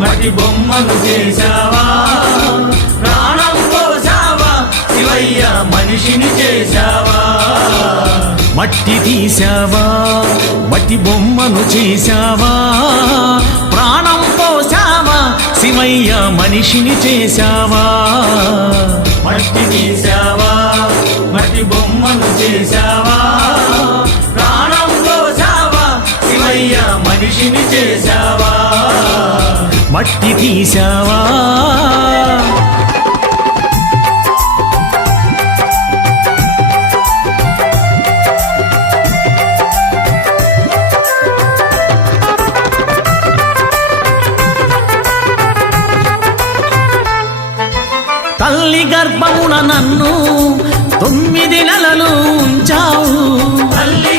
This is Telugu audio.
మట్టి బొమ్మను చేశావా, ప్రాణం పోసావా శివయ్య, మనిషిని చేశావా. మట్టి తీసావా, మట్టి బొమ్మను చేశావా, ప్రాణం పోసావా శివయ్య, మనిషిని చేశావా. మట్టి తీసావా, మట్టి బొమ్మను చేశావా, ప్రాణం పోసావా శివయ్య, మనిషిని చేశావా. మట్టి తీసావా. తల్లి గర్భమున నన్ను 9 నెలలు ఉంచావు, తల్లి